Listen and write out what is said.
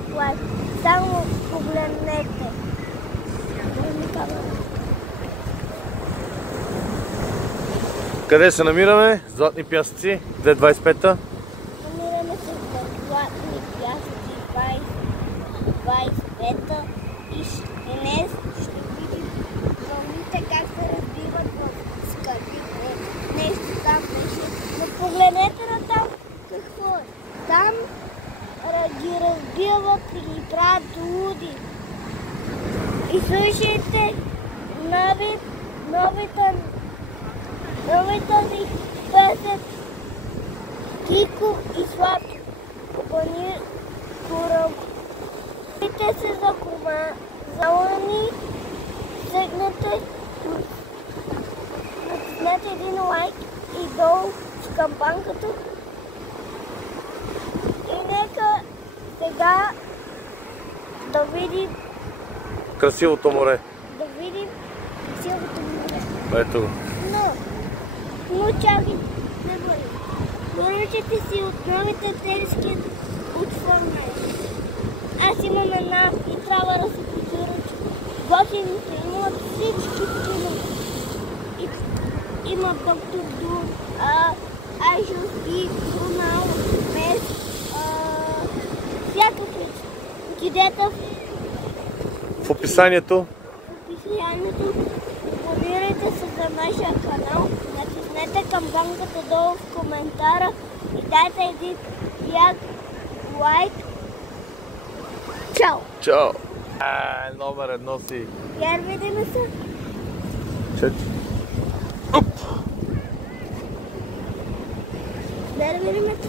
никакъв лайк. Само погледнете. Къде се намираме? Златни пясъци, 2025-та. Намираме се в Златни пясъци 2025-та и днес ще видим вълните как се разбиват в скалите. Нещо там беше. Но погледнете на там какво е. Там ги разбиват и ги правят луди. И слушайте новите ни песен Кико и Славчо. Корабите се за залани, сегнете, натиснете един лайк и долу в камбанката. И нека сега да видим Красивото море. красивото море. Ето го. Но чакай, не бъде. Поръчайте си от новите телески от Fortnite. Аз имам една и трябва да се поръча. Готините имат всички кино. Има Доктор Дум, Айжус и Брунал, без всякакви. Отидете В описанието. Абонирайте се за нашия канал, натиснете камбанката долу в коментара и дайте един як лайк. Чао! Чао! Номер едно си. Я видиме се. Оп! Да видиме се.